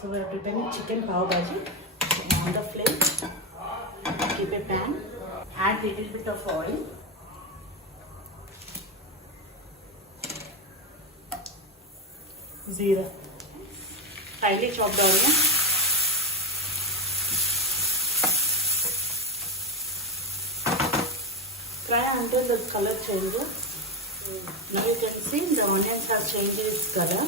So we are preparing chicken pav bhaji. So on the flame, keep a pan, add little bit of oil, zira, finely chopped onion, fry until the color changes. Now you can see the onions have changed its color.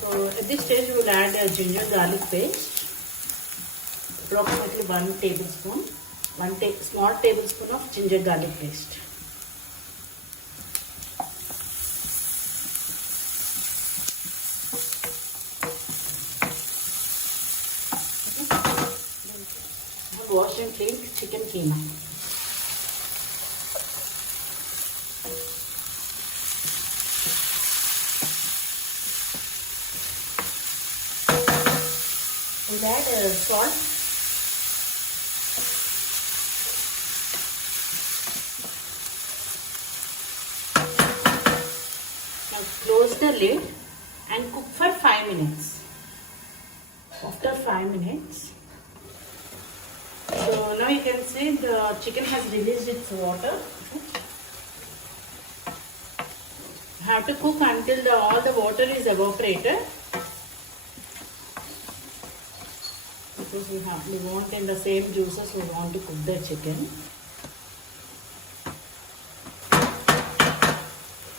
So at this stage we will add a ginger garlic paste, approximately 1 tablespoon, small tablespoon of ginger garlic paste. Wash and clean chicken keema. We'll add salt, now close the lid and cook for 5 minutes. After 5 minutes, so now you can see the chicken has released its water. You have to cook until all the water is evaporated. Because we want in the same juices we want to cook the chicken.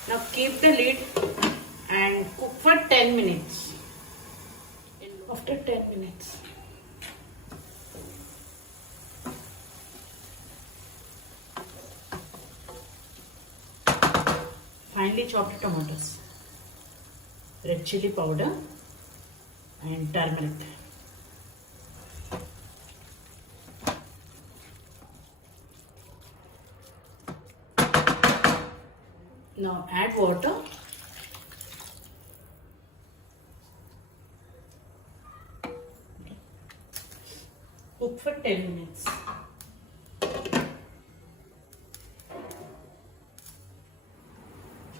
Now keep the lid and cook for 10 minutes. After 10 minutes, finely chopped tomatoes, red chili powder and turmeric. Now add water. Cook for 10 minutes.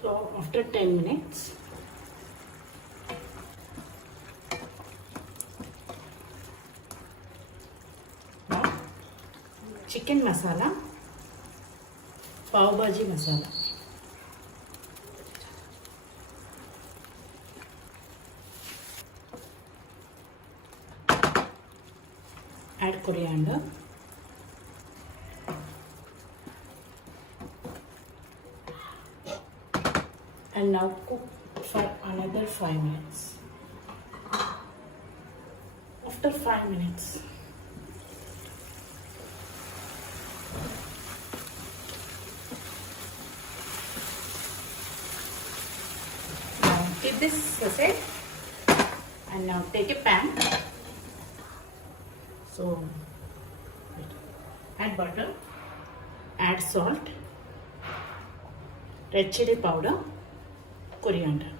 So after 10 minutes, now chicken masala, pav bhaji masala. Add coriander, and now cook for another 5 minutes. After 5 minutes, now keep this aside and now take a pan. So add butter, add salt, red chili powder, coriander.